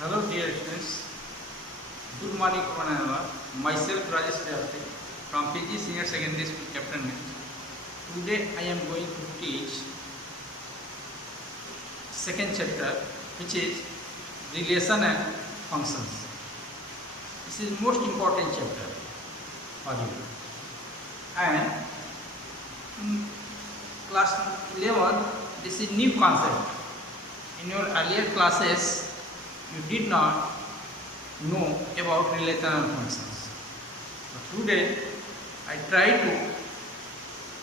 Hello dear students, good morning everyone. Myself Rajesh Jaffe from PG Senior Secondary School Captain. Today I am going to teach second chapter, which is relation and functions. This is most important chapter for you. And in class 11, this is new concept. In your earlier classes, you did not know about relational functions. But today, I try to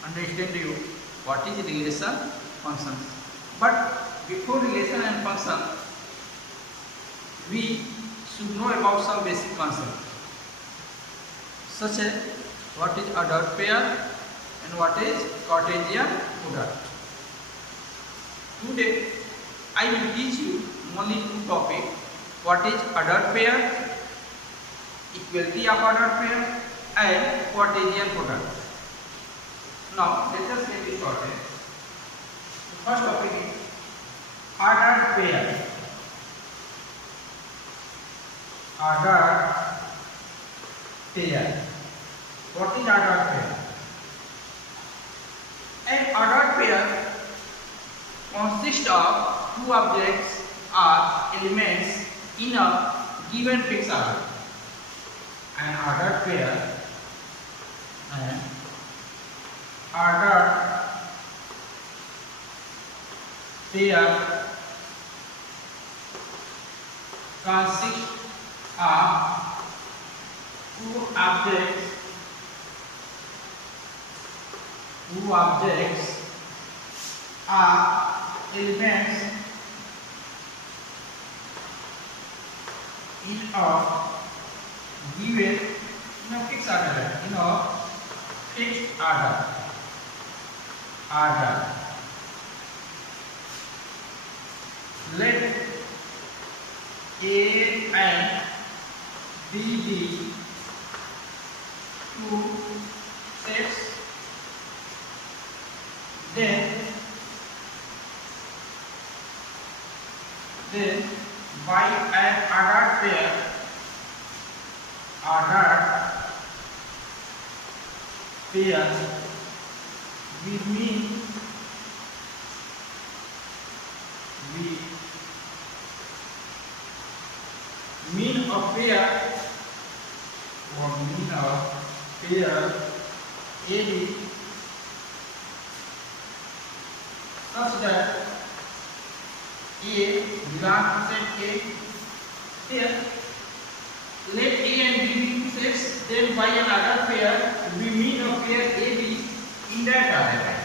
understand you what is relation functions. But before relation and function, we should know about some basic concepts, such as what is a dot pair and what is Cartesian product. Today, I will teach you only two topics. What is a dot pair, equality of a dot pair, and Cartesian product. Now let us get started. The first topic is a dot pair. A dot pair. What is a dot pair? An a dot pair consists of two objects or elements in a given fixed order. An ordered pair and ordered pair consists of two objects or elements in a given fixed order. Let A and B be two sets. Then by an ordered pair, we mean a pair AB such that A belongs to set A. Here, let A and B be two sets. Then by an ordered pair, we mean a pair AB in that order.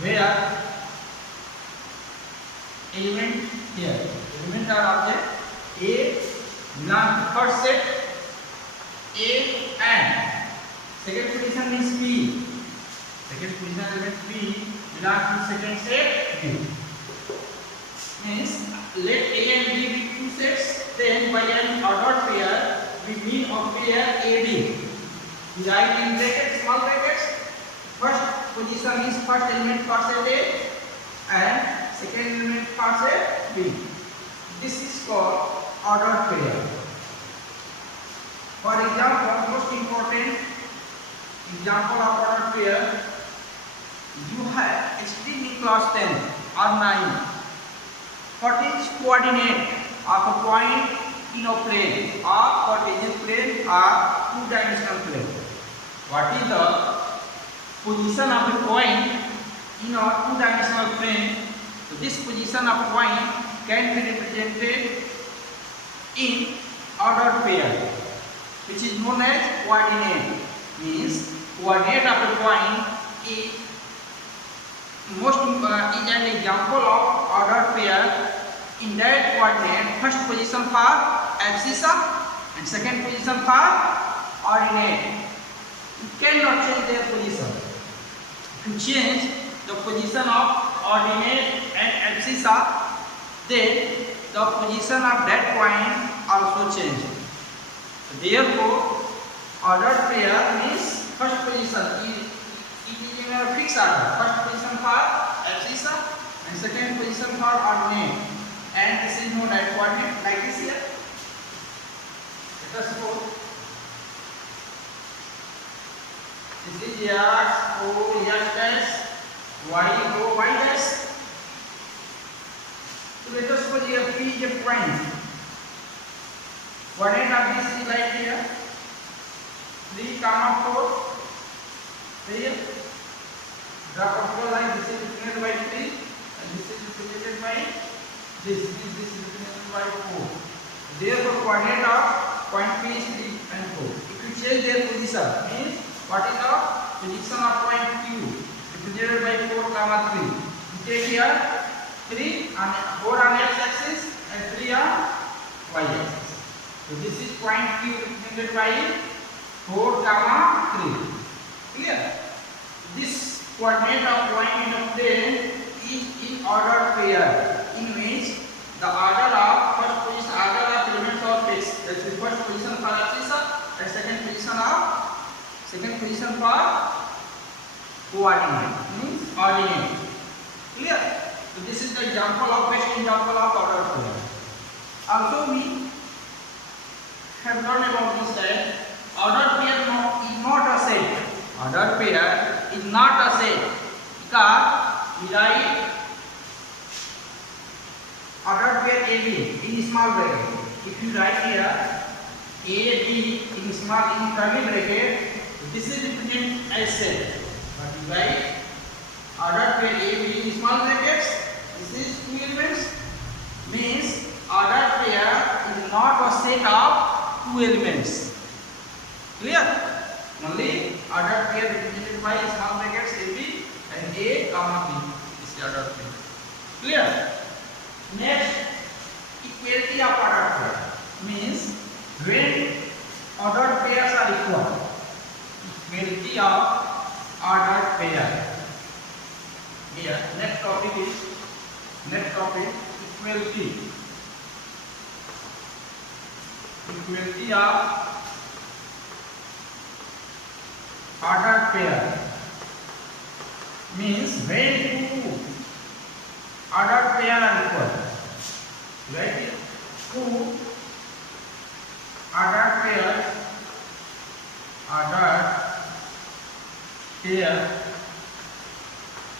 Where element are object A belongs to first set A and second position is B. Second position element B belongs to second set B. Means let A and B be two sets. Then by an ordered pair, we mean a pair AB. We write in brackets, small brackets. First position is first element for set A and second element for set B. This is called ordered pair. For example, most important example of ordered pair, you have studied in class 10 or 9. What is coordinate of a point in a plane or Cartesian plane or two-dimensional plane? What is the position of a point in a two-dimensional plane? So this position of point can be represented in ordered pair, which is known as coordinate. Means coordinate of a point is an example of ordered pair. In that coordinate, first position for abscissa and second position for ordinate. You cannot change their position. If you change the position of ordinate and abscissa, then the position of that point also changes. Therefore, ordered pair means first position. It is in a fixed order. First position for abscissa and second position for ordinate, and this is known as coordinate like this here. Let us go. This is x, O, x dash, y, O, y dash. So let us suppose here P is a point. Coordinate of this is like here 3, 4. Here, draw particular line. This is represented by 3, and this is represented by this is represented by 4. Therefore, coordinate of point P is 3 and 4. If you change their position, means what is the position of point Q represented by 4, 3. You take here 3 on 4 on x-axis and 3 on y-axis. So this is point Q represented by 4, 3. Clear? This coordinate of point in a plane is in order pair, in which the order of first position, order of elements of x, that is first position for abscissa and second position for coordinate, means ordinate. Clear? So this is the example of best example of order pair. Also we have learned about this that order pair is not a set. Order pair is not a set because we write order pair AB in small bracket. If you write here AB in small in curly bracket, this is represented as set. But you write order pair AB in small brackets. This is 2 elements. Means order pair is not a set of 2 elements. Clear? Only order pair represented by small brackets AB and A, B is the order pair. Clear? Next, equality of order pair means when ordered pairs are equal. Equality of ordered pair. Here, next topic equality. Equality of ordered pair means when 2 ordered pair are equal. Right here, 2 ordered pair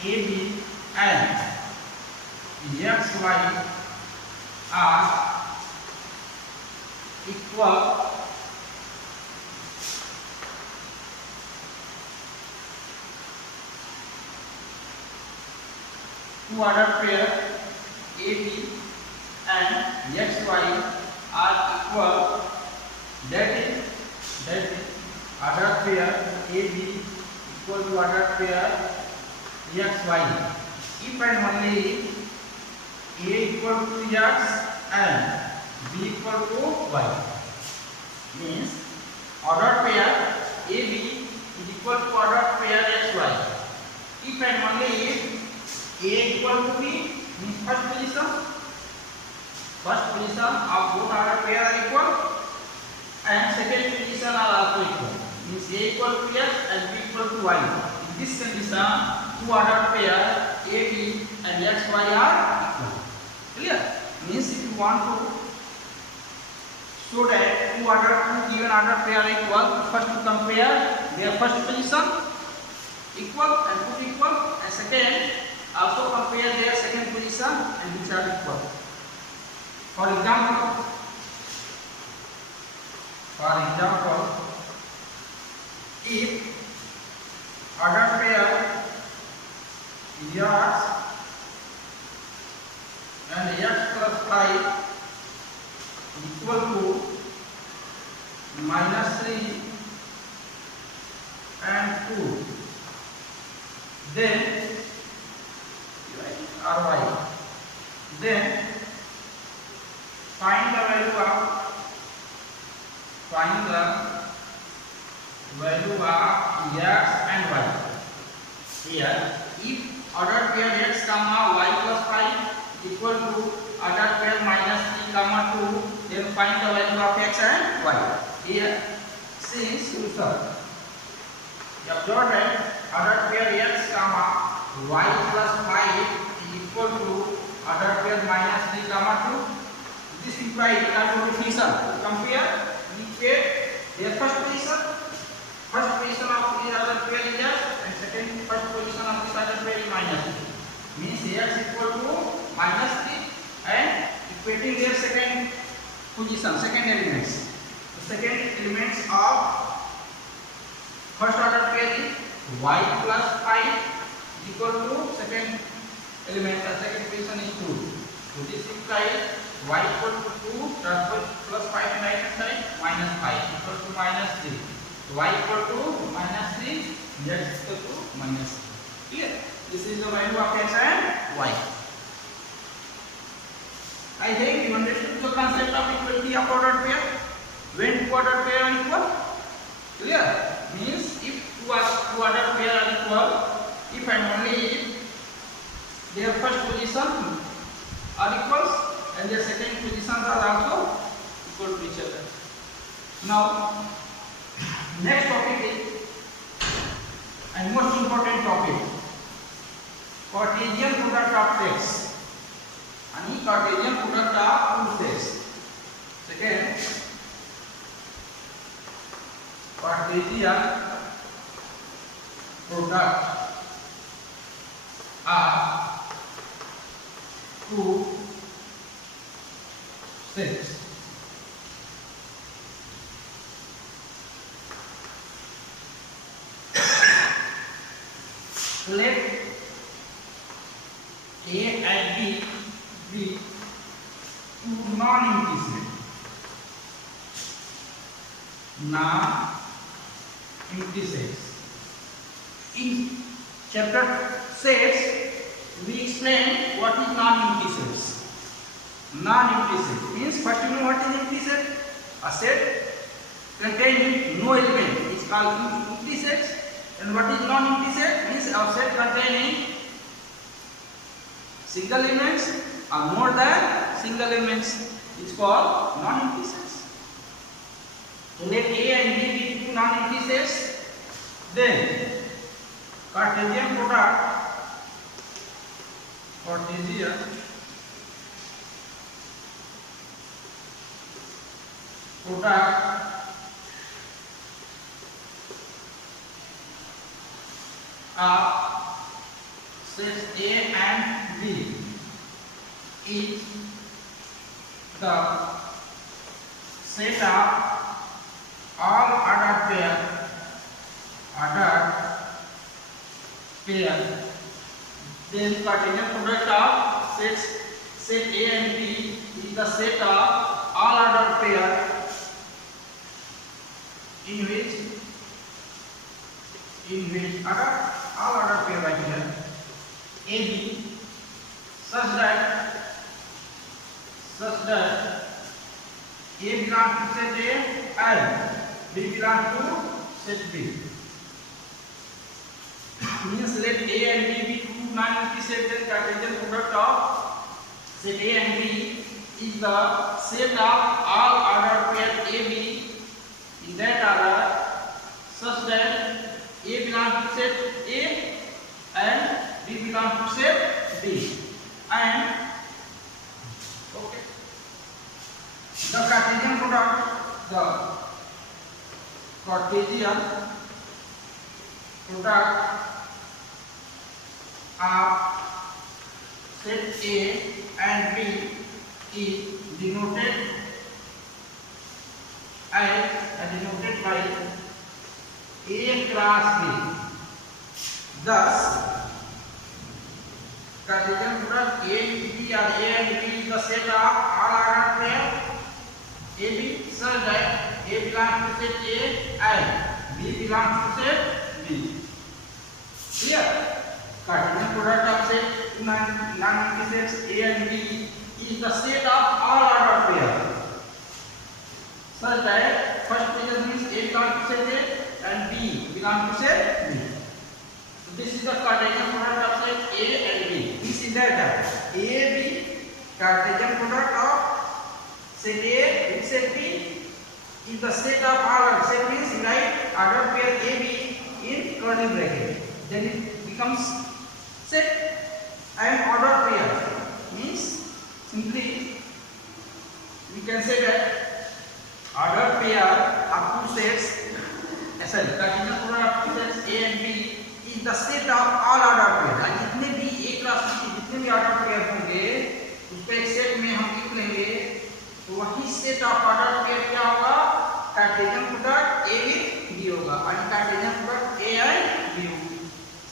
AB and XY are equal. Two ordered pair AB and XY are equal. That is ordered pair AB equal to ordered pair XY. If and only A equal to X and B equal to Y, means ordered pair AB is equal to ordered pair XY. If and only if A equal to B, means first position of both ordered pair are equal, and second position are also equal, means A equal to X and B equal to Y. In this condition, two ordered pair AB and XY are equal. Clear? Means if you want to show that two given ordered pair are equal, first to compare their first position equal and put equal, and second also compare their second position and which are equal. For example, if ordered pair X and X plus 5 equal to -3 and 2, then Ry, then find the value of X and Y. Here, if ordered pair X, Y plus 5 equal to ordered pair -3, 2, then find the value of X and Y. Here, since you observe that ordered pair X, y plus 5 is equal to order pair minus 3 comma 2. This implies definition. Compare each pair. Their first position of this order pair is x and first position of this order pair is minus 3. Means x equal to minus 3 and equating their second position, second elements. The second elements of first order pair is y plus 5 equal to second element, the second position is 2. So this implies y equal to 2 plus 5 to right hand side minus 5 equal to minus 3. Y equal to minus 3, z equal to minus 3. Clear? This is the value of x and y. I think you understood the concept of equality of ordered pair. When two ordered pair are equal, clear? Means if two ordered pair are equal, if and only if their first position are equals and their second positions are also equal to each other. Now, next topic is and most important topic, Cartesian product of sets. And Cartesian product of two sets. Second, Cartesian product of two sets. Let A and B be two non-empty sets. Non-empty sets. In chapter sets, we explain what is non-empty sets. Non-empty set means first you know what is empty set. A set containing no element is called empty set. And what is non-empty set? Means a set containing single elements or more than single elements is called non-empty sets. So let A and B be two non-empty sets. Then Cartesian product of sets A and B is the set of all ordered pair. Then Cartesian product of set A and B is the set of all ordered pair in which all ordered pair right here AB such that A belongs to set A and B belongs to set B. Means let A and B be two non-empty sets. Then Cartesian product of set A and B is the set of all ordered pair AB in that order such that A belongs to set A and B belongs to set B. And okay, the Cartesian product of set A and B is denoted by A cross B. Thus, Cartesian product A and B is the set of all ordered pair AB such that A belongs to set A and B belongs to set B. Here, Cartesian product of set non-empty sets A and B is the set of all ordered pair such that first position means A belongs to set A and B belongs to set B. So this is the Cartesian product of set A and B. This is that AB Cartesian product of set A with set B is the set of all. Set means write ordered pair AB in curly bracket. Then it becomes sets, Cartesian product of sets A and B is the set of all ordered pair. जितने भी एक राशि के जितने भी order pair होंगे उसको एक सेट में हम लिख लेंगे, तो वही सेट ऑफ ऑर्डर पेयर क्या होगा, Cartesian product A with B होगा और Cartesian product A and B होगी.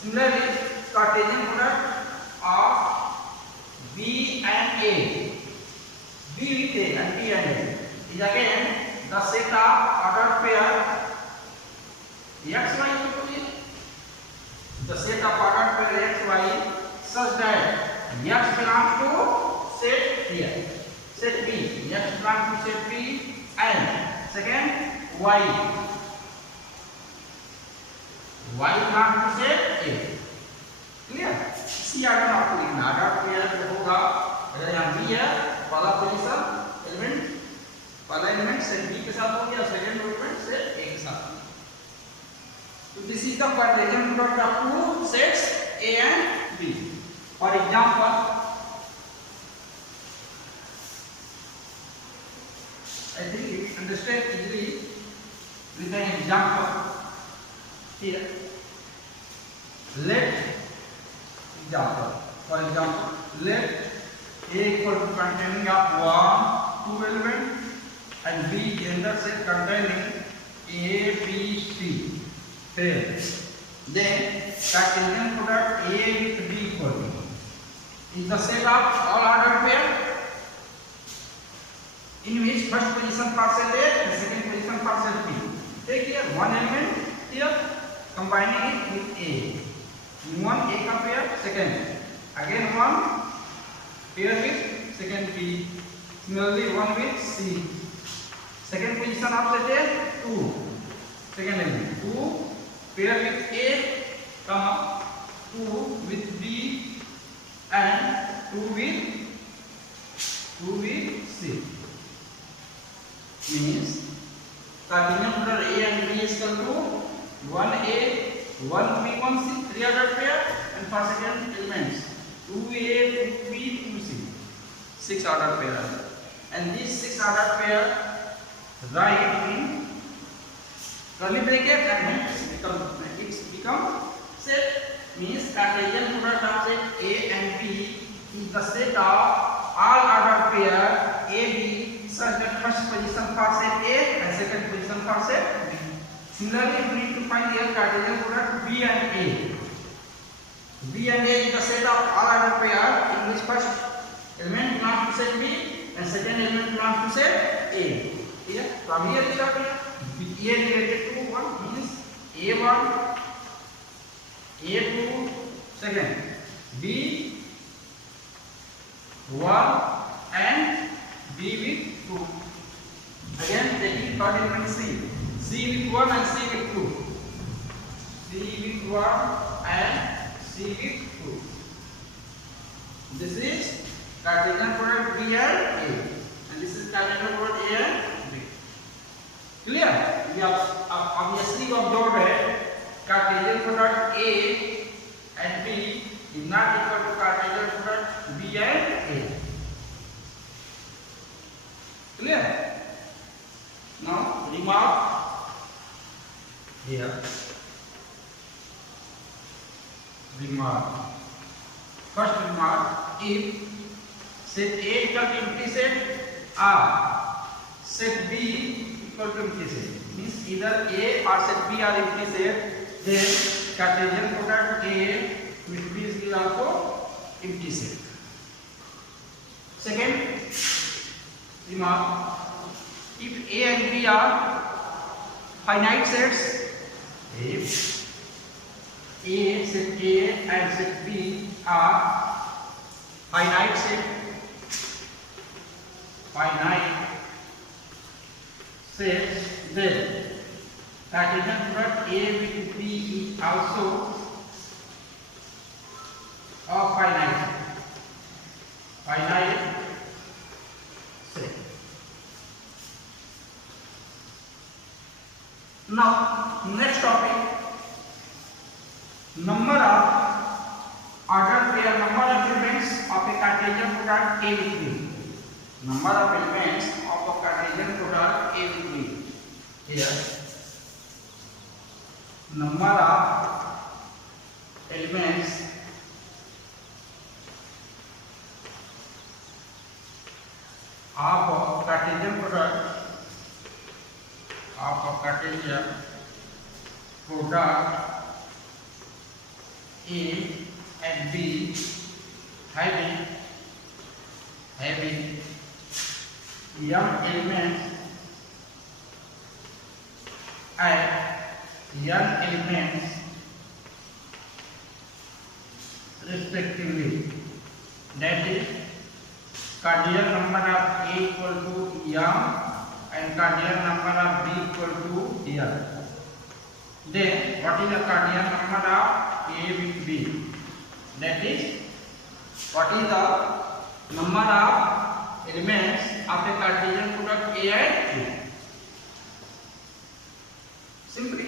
Similarly, Cartesian product of B and A, B with A and B and A is again the set of ordered pair x y equal to A. The set of ordered pair x y such that x belongs to set here, set B, x belongs to set B and second y belongs to set A. Clear? इसी order में आपको लिखना, order pair जो होगा, अगर यहाँ B है, पहला पोजीशन एलिमेंट, पहला एलिमेंट सेट B के साथ हो गया, सेकंड एलिमेंट सेट A के साथ. So this is the Cartesian product of two sets A and B. For example, I think you understand easily with an example here. Let A equal to containing of 1, 2 element and B general set containing A, B, C. Then Cartesian product A with B equal to is the set of all ordered pair in which first position partial A and second position partial B. Take here one element here, combining it with A. One A का pair, second. Again one pair with second B. Similarly one with C. Second position of set A, 2. Second element 2 pair with A, comma 2 with B and 2 with C. Means Cartesian product A and B is equal to 1A, 1B, 1C, 3 ordered pair, and for second elements 2A, 2B, 2C, 6 ordered pair. And these 6 ordered pair write in curly bracket and it's become set. Means Cartesian product of set A and B is the set of all ordered pair AB such that first position for set A and second position for set B. Similarly, we need to find here Cartesian product B and A. B and A is the set of all ordered pair in which first element belongs to set B and second element belongs to set A. Here, from here we have A related to 1 means A1, A2, second B1 and B with 2. Again taking third element C with 1 and C with 2. C with 1 and C with 2. This is Cartesian product B and A, and this is Cartesian product A and B. Clear? We have obviously observed that Cartesian product A and B is not equal to Cartesian product B and A. Clear? Now remark here. First remark: if set A equal to empty set or set B equal to empty set, means either A or set B are empty set, then Cartesian product A with B is also empty set. Second remark: if A and B are finite sets, if A, set A and set B are finite sets, then Cartesian product A with B is also a finite set. Now next topic, number of elements of a Cartesian product A with B. Number of elements of a Cartesian product A with B. Here number of elements of a Cartesian product A and B having m elements and n elements respectively. That is, Cartesian number of A equal to m and Cartesian number of B equal to n. Then what is the Cartesian number of A with B? That is, what is the number of elements of a Cartesian product A and B? Simply,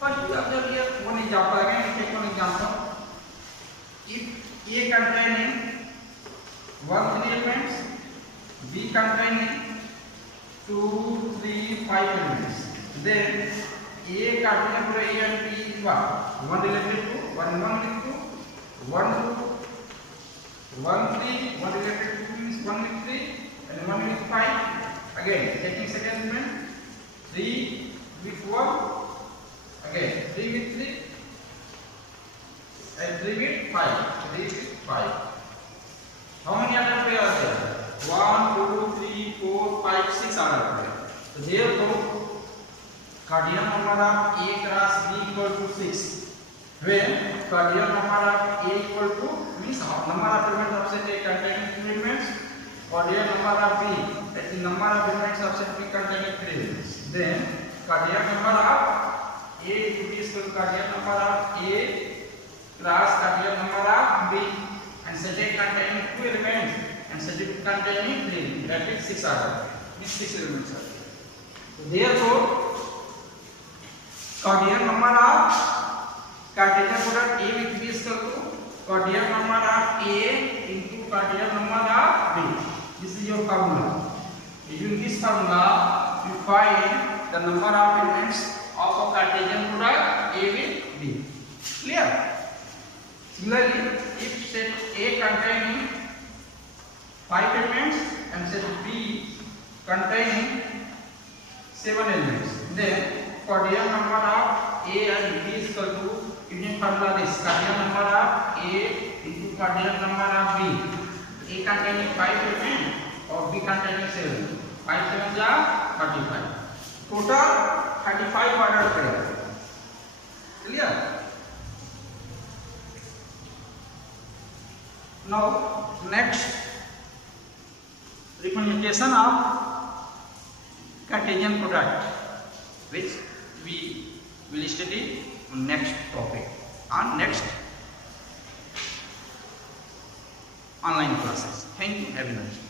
first we observe here one example. Again, we take one example. If A containing 1 3 elements, B containing 2 3 5 elements, then A Cartesian product A and B is what? 1 related to 1 1 with 2, 1 2, 1 3, 1 related to 2 means 1 with 3 and 1 with 5. Again, taking second element, 3 with 1, again 3 with 3 and 3 with 5. 3 with 5. How many other pairs are there? 1, 2, 3, 4, 5, 6 other pairs. So therefore, Cartesian number of A cross B equal to 6. When Cartesian number of A equal to means number of elements of set A containing 2 elements, Cartesian number of B, that is number of elements of set B containing 3 elements. Then Cartesian number of A is equal to Cartesian number of A plus Cartesian number of B and set A containing 2 elements and set B containing 3 elements. That is 6 order. Means 6 elements are there. So therefore, Cartesian number of Cartesian product A with B is equal to Cartesian number of A into Cartesian number of B. This is your formula. Using this formula, you find the number of elements of a Cartesian product A with B. Clear? Similarly, if set A containing 5 elements and set B containing 7 elements, then Cartesian number of A and B is equal to, using formula this, Cartesian number of A into Cartesian number of B. A containing 5 elements or B containing 7. 5 7 are 35. Total 35 order pair. Clear? Now next, representation of Cartesian product, which we will study on next topic on next online classes. Thank you. Have a nice day.